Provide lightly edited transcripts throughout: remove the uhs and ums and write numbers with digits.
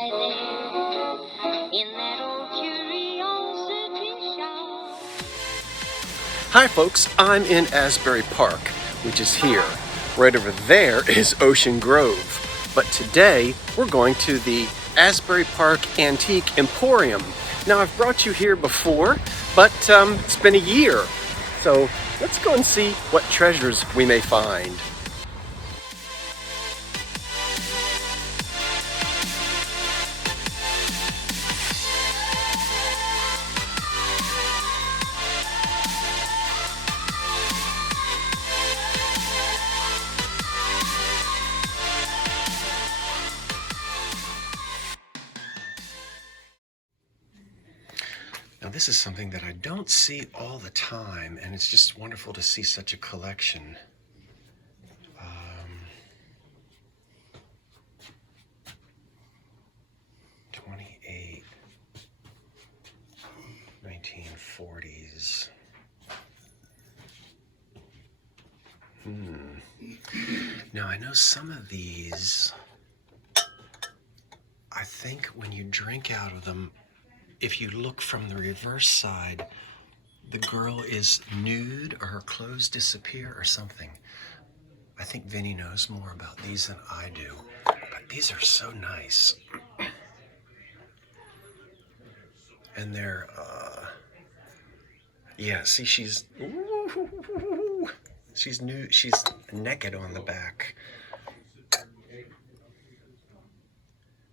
right there in that old curiosity shop. Hi folks, I'm in Asbury Park, which is here. Right over there is Ocean Grove. But today we're going to the Asbury Park Antique Emporium. Now I've brought you here before, but it's been a year. So let's go and see what treasures we may find. Now this is something that I don't see all the time, and it's just wonderful to see such a collection. 28 1940s. Now I know some of these, I think when you drink out of them, if you look from the reverse side, the girl is nude or her clothes disappear or something. I think Vinny knows more about these than I do, but these are so nice. And they're, yeah, see, she's nude, she's naked on the back.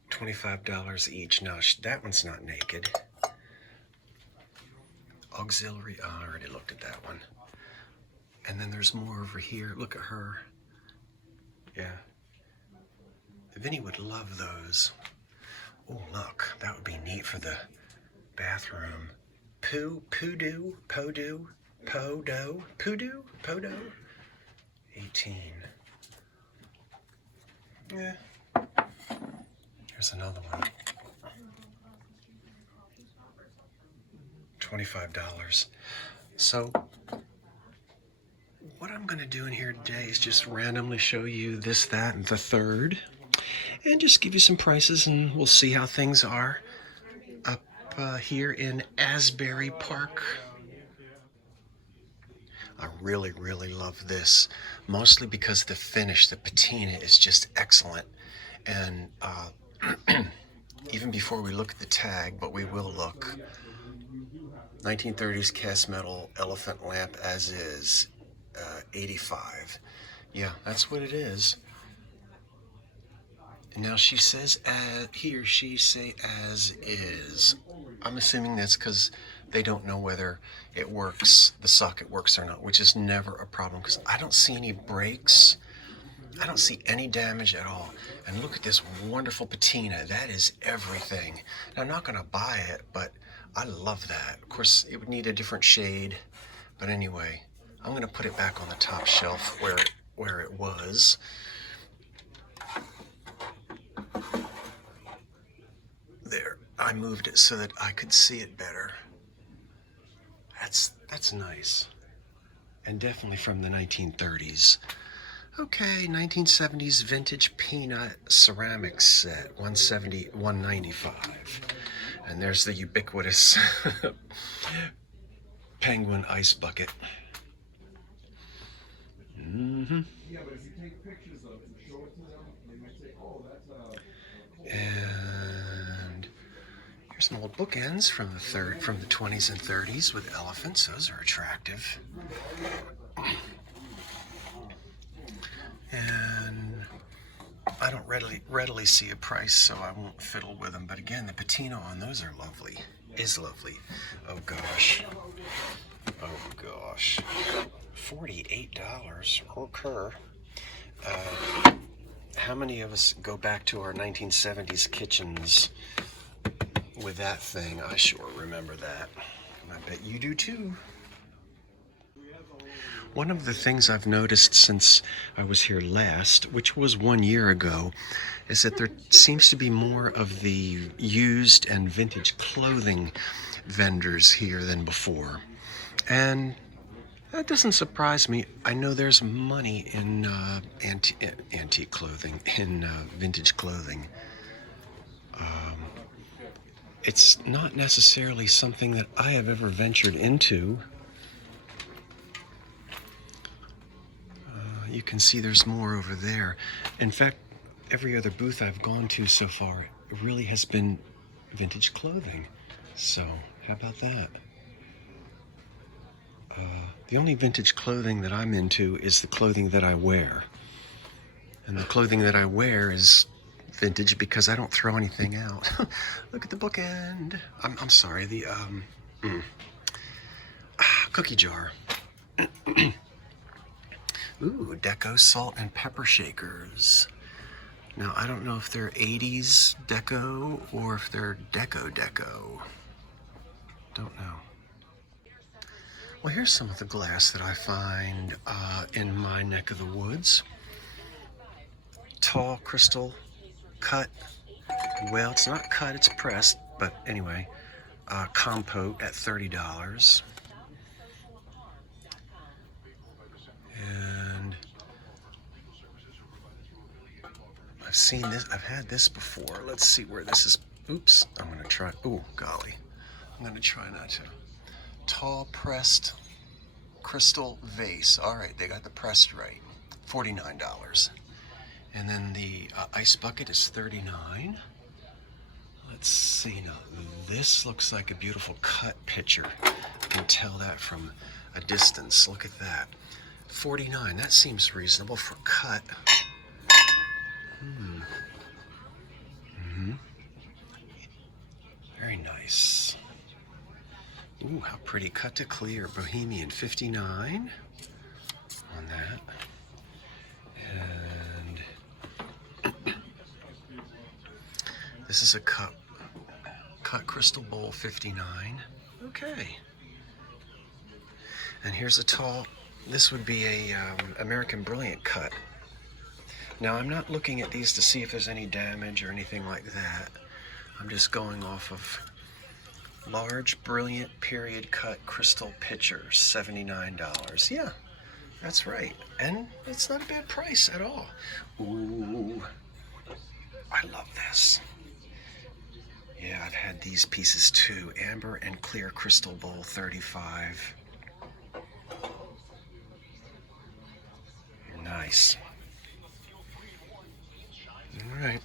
$25 each. No, that one's not naked. Auxiliary, oh, I already looked at that one. And then there's more over here. Look at her. Yeah. Vinny would love those. Oh, look, that would be neat for the bathroom. Poodoo. 18. Yeah. Here's another one. $25. So what I'm going to do in here today is just randomly show you this, that, and the third, and just give you some prices, and we'll see how things are up here in Asbury Park. I really, really love this, mostly because the finish, the patina, is just excellent. And even before we look at the tag, but we will look, 1930s cast metal elephant lamp as is, 85. Yeah, that's what it is. Now she says, he or she say as is. I'm assuming that's because they don't know whether it works, the socket works or not, which is never a problem because I don't see any breaks. I don't see any damage at all. And look at this wonderful patina. That is everything. And I'm not going to buy it, but I love that. Of course, it would need a different shade. But anyway, I'm going to put it back on the top shelf where it was. There, I moved it so that I could see it better. That's nice. And definitely from the 1930s. Okay, 1970s vintage peanut ceramic set, $195. And there's the ubiquitous penguin ice bucket. And here's some old bookends from the 20s and 30s with elephants. Those are attractive. And I don't readily see a price, so I won't fiddle with them. But again, the patina on those are lovely. Is lovely. Oh gosh. Oh gosh. $48 per. How many of us go back to our 1970s kitchens with that thing? I sure remember that. And I bet you do too. One of the things I've noticed since I was here last, which was 1 year ago, is that there seems to be more of the used and vintage clothing vendors here than before. And that doesn't surprise me. I know there's money in antique clothing, in vintage clothing. it's not necessarily something that I have ever ventured into. You can see there's more over there. In fact, every other booth I've gone to so far really has been vintage clothing. So, how about that? The only vintage clothing that I'm into is the clothing that I wear. And the clothing that I wear is vintage because I don't throw anything out. Look at the bookend. I'm sorry, the cookie jar. Ooh, Deco salt and pepper shakers. Now, I don't know if they're 80s deco or if they're deco. Don't know. Well, here's some of the glass that I find in my neck of the woods. Tall crystal cut. Well, it's not cut, it's pressed, but anyway, compote at $30. And I've seen this, I've had this before. Let's see where this is. Oops, I'm gonna try, oh golly. I'm gonna try not to. Tall pressed crystal vase. All right, they got the pressed right. $49. And then the ice bucket is $39. Let's see now. This looks like a beautiful cut pitcher. I can tell that from a distance. Look at that. $49. That seems reasonable for cut. Very nice. Ooh, how pretty. Cut to clear. Bohemian, $59 on that. And this is a cut crystal bowl, $59. Okay. And here's a tall, this would be a American Brilliant cut. Now, I'm not looking at these to see if there's any damage or anything like that. I'm just going off of large Brilliant period cut crystal pitcher, $79. Yeah, that's right. And it's not a bad price at all. Ooh, I love this. Yeah, I've had these pieces too. Amber and clear crystal bowl, $35. Nice. All right.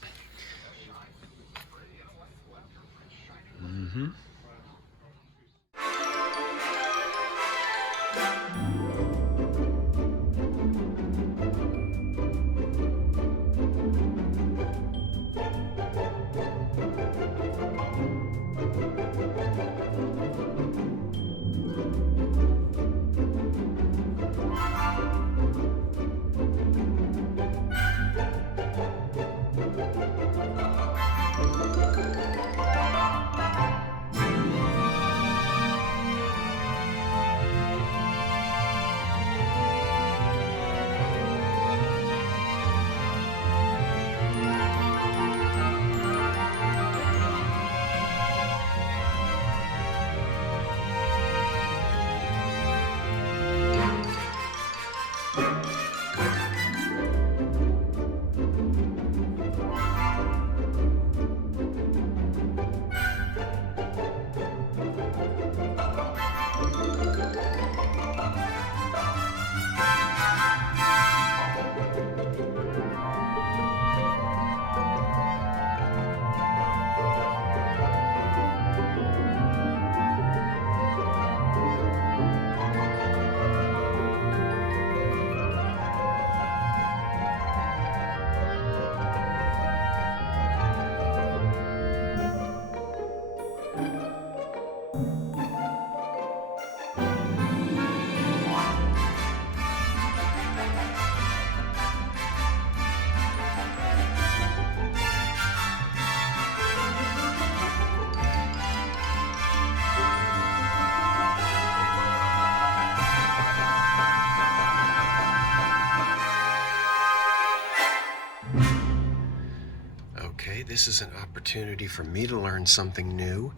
This is an opportunity for me to learn something new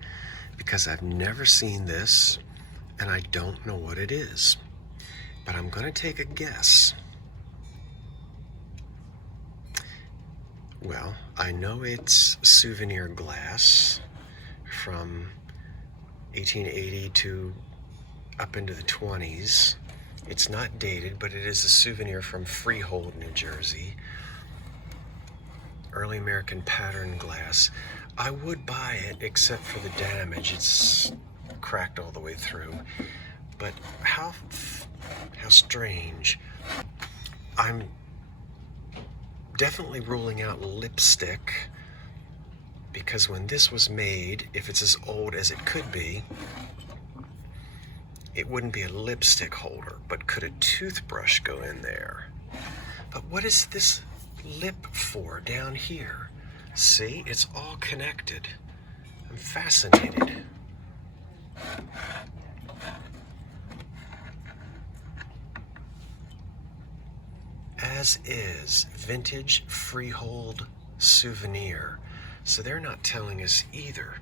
because I've never seen this and I don't know what it is. But I'm going to take a guess. Well, I know it's souvenir glass from 1880 to up into the 20s. It's not dated, but it is a souvenir from Freehold, New Jersey. Early American pattern glass. I would buy it except for the damage. It's cracked all the way through. But how strange. I'm definitely ruling out lipstick, because when this was made, if it's as old as it could be, it wouldn't be a lipstick holder, but could a toothbrush go in there? But what is this lip for down here? See, it's all connected. I'm fascinated. As is, vintage Freehold souvenir. So they're not telling us either.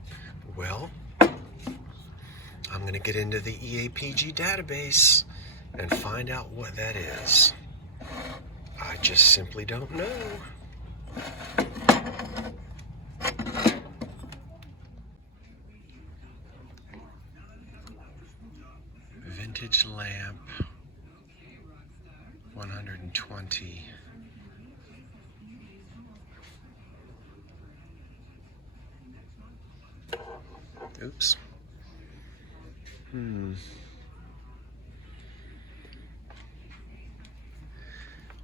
Well, I'm going to get into the EAPG database and find out what that is. I just simply don't know. Vintage lamp, 120. Oops.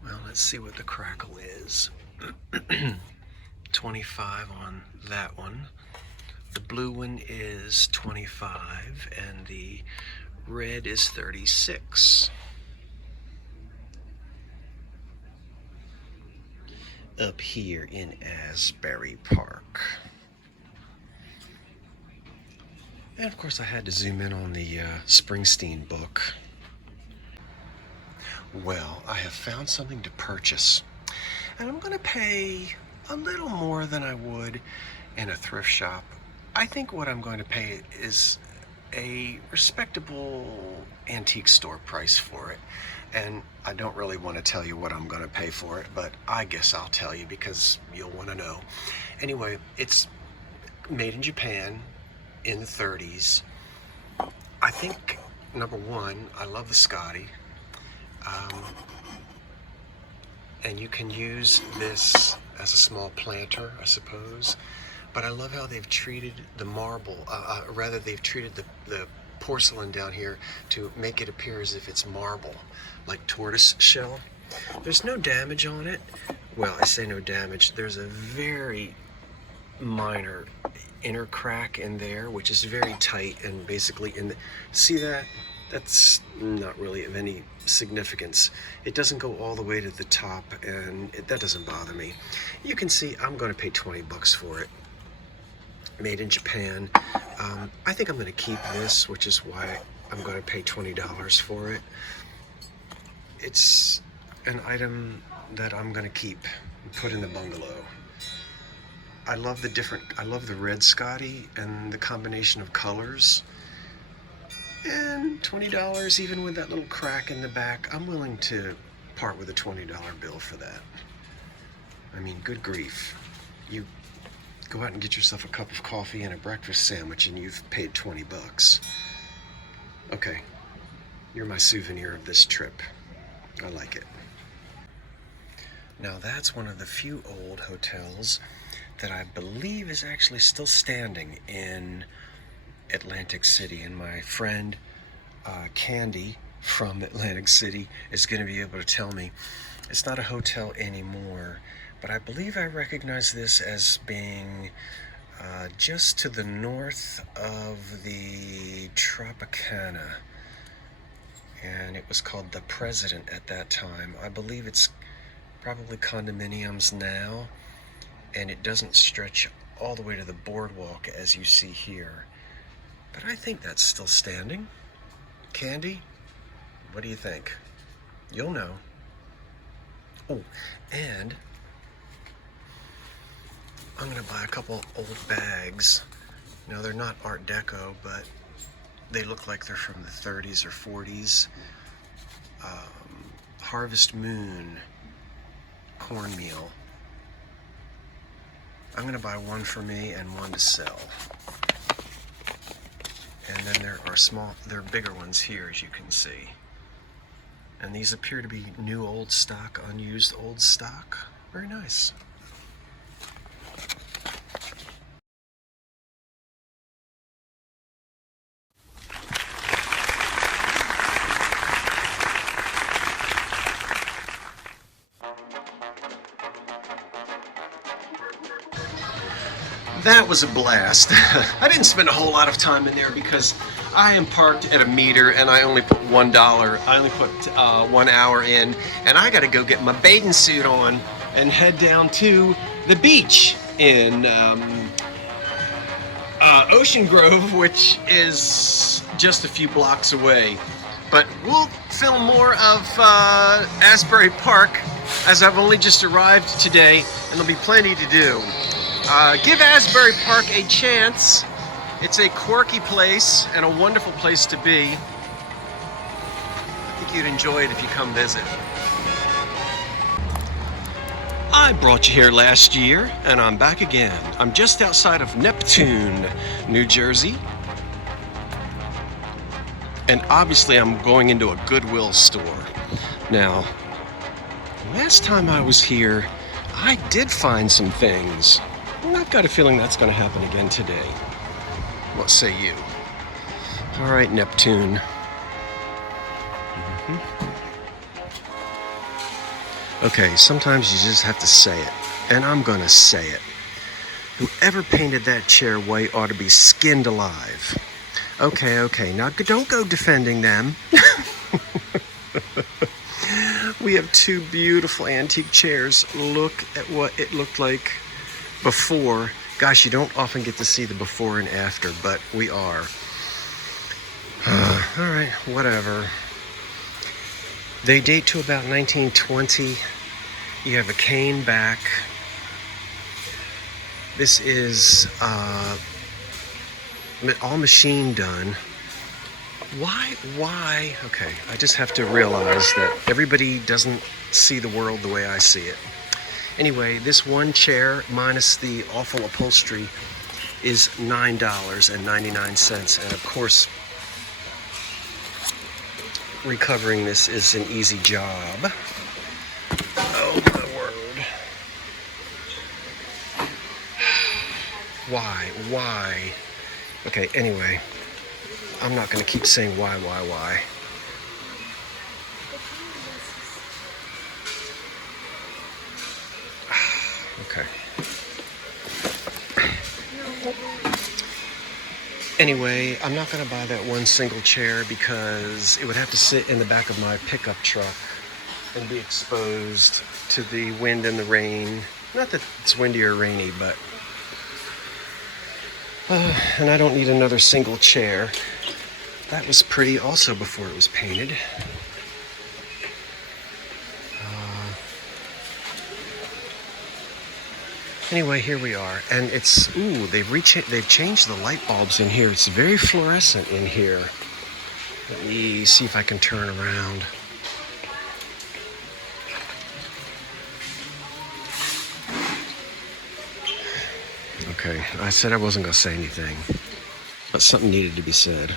Well, let's see what the crackle is. 25 on that one. The blue one is 25, and the red is 36. Up here in Asbury Park. And of course I had to zoom in on the Springsteen book. Well, I have found something to purchase, and I'm going to pay a little more than I would in a thrift shop. I think what I'm going to pay is a respectable antique store price for it. And I don't really want to tell you what I'm going to pay for it, but I guess I'll tell you because you'll want to know. Anyway, it's made in Japan in the 30s. I think, number one, I love the Scotty. And you can use this as a small planter, I suppose. But I love how they've treated the marble, rather they've treated the porcelain down here to make it appear as if it's marble, like tortoise shell. There's no damage on it. Well, I say no damage. There's a very minor inner crack in there, which is very tight and basically in the, see that? That's not really of any significance. It doesn't go all the way to the top, and that doesn't bother me. You can see I'm going to pay 20 bucks for it. Made in Japan. I think I'm going to keep this, which is why I'm going to pay $20 for it. It's an item that I'm going to keep and put in the bungalow. I love the red Scotty and the combination of colors. And $20, even with that little crack in the back, I'm willing to part with a $20 bill for that. I mean, good grief. You go out and get yourself a cup of coffee and a breakfast sandwich and you've paid 20 bucks. Okay, you're my souvenir of this trip. I like it. Now that's one of the few old hotels that I believe is actually still standing in Atlantic City, and my friend Candy from Atlantic City is going to be able to tell me. It's not a hotel anymore, but I believe I recognize this as being just to the north of the Tropicana, and it was called the President at that time. I believe it's probably condominiums now, and it doesn't stretch all the way to the boardwalk as you see here. But I think that's still standing. Candy, what do you think? You'll know. Oh, and I'm going to buy a couple old bags. Now, they're not Art Deco, but they look like they're from the 30s or 40s. Harvest Moon cornmeal. I'm going to buy one for me and one to sell. then there are bigger ones here, as you can see. And these appear to be new old stock, unused old stock. Very nice. That was a blast. I didn't spend a whole lot of time in there because I am parked at a meter and I only put $1. I only put 1 hour in, and I got to go get my bathing suit on and head down to the beach in Ocean Grove, which is just a few blocks away. But we'll film more of Asbury Park, as I've only just arrived today, and there'll be plenty to do. Give Asbury Park a chance. It's a quirky place and a wonderful place to be. I think you'd enjoy it if you come visit. I brought you here last year, and I'm back again. I'm just outside of Neptune, New Jersey. And obviously I'm going into a Goodwill store. Now, last time I was here, I did find some things. And I've got a feeling that's going to happen again today. What say you? All right, Neptune. Okay, sometimes you just have to say it, and I'm going to say it. Whoever painted that chair white ought to be skinned alive. Okay, now don't go defending them. We have two beautiful antique chairs. Look at what it looked like before. Gosh, you don't often get to see the before and after, but we are. All right, whatever. They date to about 1920. You have a cane back. This is all machine done. Why? Okay, I just have to realize that everybody doesn't see the world the way I see it. Anyway, this one chair, minus the awful upholstery, is $9.99. And of course, recovering this is an easy job. Oh my word. Why? Okay, anyway, I'm not going to keep saying why. Okay. Anyway, I'm not going to buy that one single chair because it would have to sit in the back of my pickup truck and be exposed to the wind and the rain. Not that it's windy or rainy, but... and I don't need another single chair. That was pretty also before it was painted. Anyway, here we are, and it's they've changed the light bulbs in here. It's very fluorescent in here. Let me see if I can turn around. Okay, I said I wasn't going to say anything, but something needed to be said.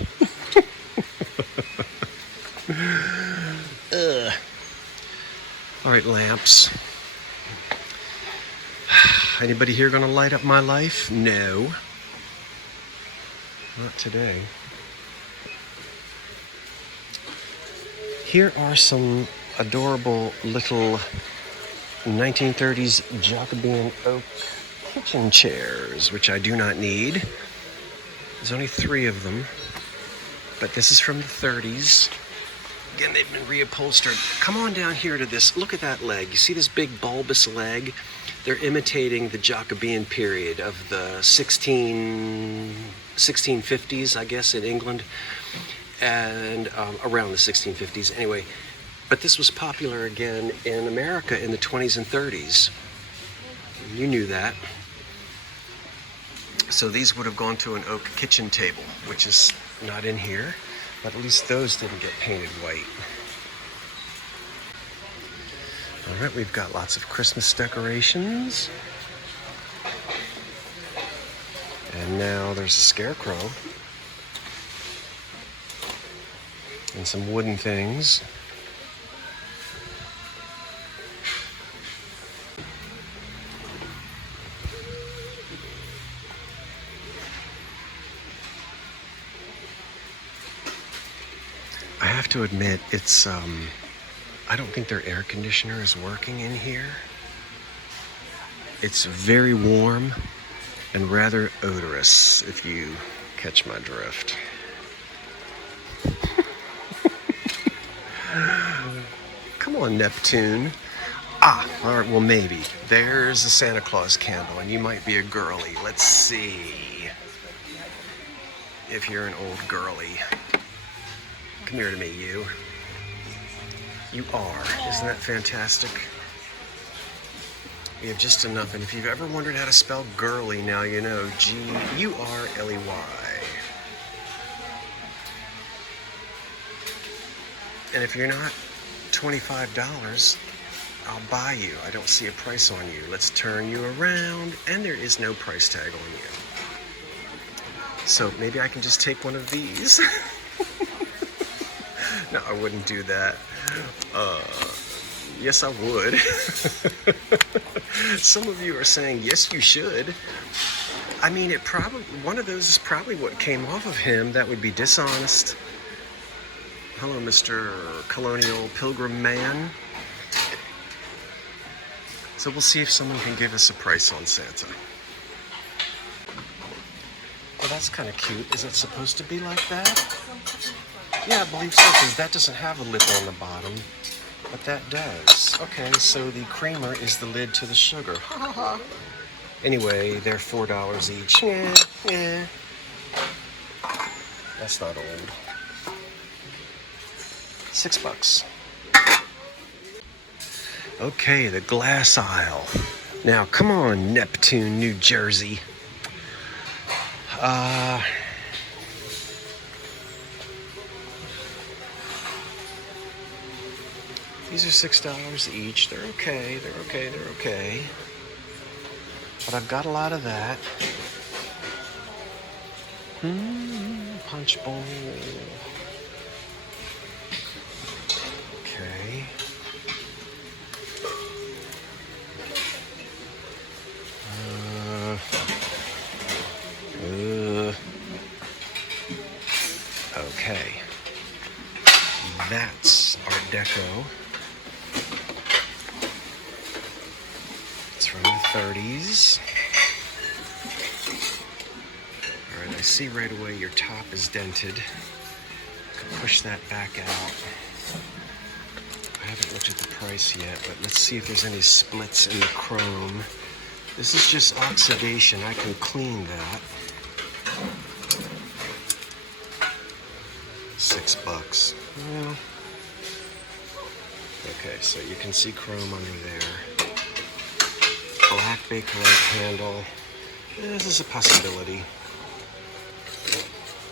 All right, lamps. Anybody here going to light up my life? No. Not today. Here are some adorable little 1930s Jacobean oak kitchen chairs, which I do not need. There's only 3 of them, but this is from the 30s. Again, they've been reupholstered. Come on down here to this. Look at that leg. You see this big bulbous leg? They're imitating the Jacobean period of the 1650s, I guess, in England, and around the 1650s. Anyway, but this was popular again in America in the 20s and 30s. You knew that. So these would have gone to an oak kitchen table, which is not in here, but at least those didn't get painted white. All right, we've got lots of Christmas decorations. And now there's a scarecrow. and some wooden things. I have to admit, it's, I don't think their air conditioner is working in here. It's very warm and rather odorous, if you catch my drift. Come on, Neptune. Ah, all right, well, maybe. There's a Santa Claus candle, and you might be a girly. Let's see if you're an old girly. Come here to me, you. You are. Isn't that fantastic? We have just enough, and if you've ever wondered how to spell girly, now you know. G-U-R-L-E-Y. And if you're not $25, I'll buy you. I don't see a price on you. Let's turn you around, and there is no price tag on you. So maybe I can just take one of these. No, I wouldn't do that. Yes, I would. Some of you are saying, yes, you should. I mean, it probably, one of those is probably what came off of him. That would be dishonest. Hello, Mr. Colonial Pilgrim Man. So we'll see if someone can give us a price on Santa. Well, that's kind of cute. Is it supposed to be like that? Yeah, I believe so, because that doesn't have a lid on the bottom, but that does. Okay, so the creamer is the lid to the sugar. Ha ha ha. Anyway, they're $4 each. Yeah. That's not old. $6. Okay, the glass aisle. Now, come on, Neptune, New Jersey. These are $6 each. They're okay, they're okay, they're okay. But I've got a lot of that. Punch bowl. Okay. Okay. That's Art Deco. It's from the 30s. All right, I see right away your top is dented. Could push that back out. I haven't looked at the price yet, but let's see if there's any splits in the chrome. This is just oxidation. I can clean that. $6. Well, okay, so you can see chrome under there. Black Bakelite handle. This is a possibility.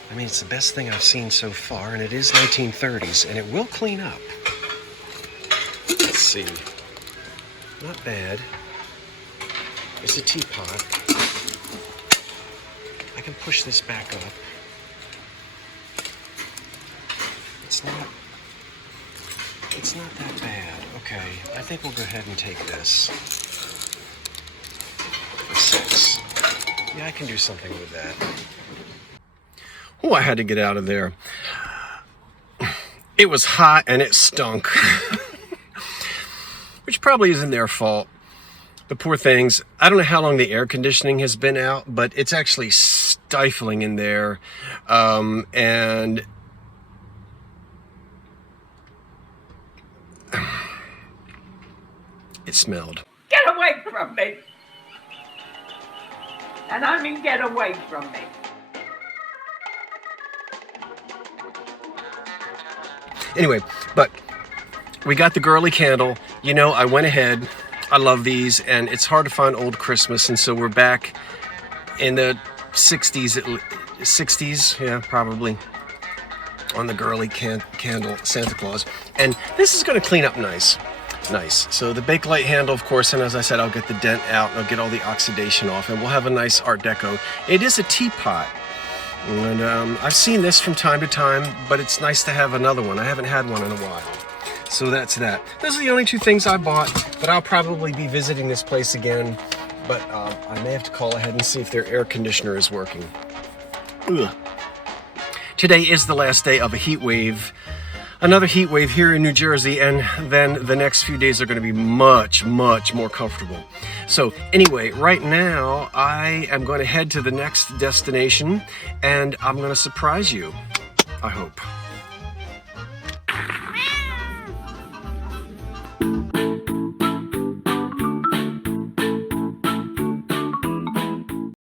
I mean, it's the best thing I've seen so far, and it is 1930s, and it will clean up. Let's see. Not bad. It's a teapot. I can push this back up. It's not that bad. Okay, I think we'll go ahead and take this for $6. Yeah, I can do something with that. Oh, I had to get out of there. It was hot and it stunk. Which probably isn't their fault. The poor things. I don't know how long the air conditioning has been out, but it's actually stifling in there. And it smelled. Get away from me! And I mean get away from me. Anyway, but we got the girly candle. You know, I went ahead. I love these, and it's hard to find old Christmas, and so we're back in the 60s, 60s, yeah, probably, on the girly candle Santa Claus. And this is going to clean up nice. So the Bakelite handle, of course, and as I said, I'll get the dent out, and I'll get all the oxidation off, and we'll have a nice Art Deco. It is a teapot, And I've seen this from time to time, but it's nice to have another one. I haven't had one in a while. So that's that. Those are the only 2 things I bought, but I'll probably be visiting this place again. But I may have to call ahead and see if their air conditioner is working. Ugh. Today is the last day of a heat wave. Another heat wave here in New Jersey, and then the next few days are going to be much, much more comfortable. So anyway, right now I am going to head to the next destination, and I'm going to surprise you, I hope.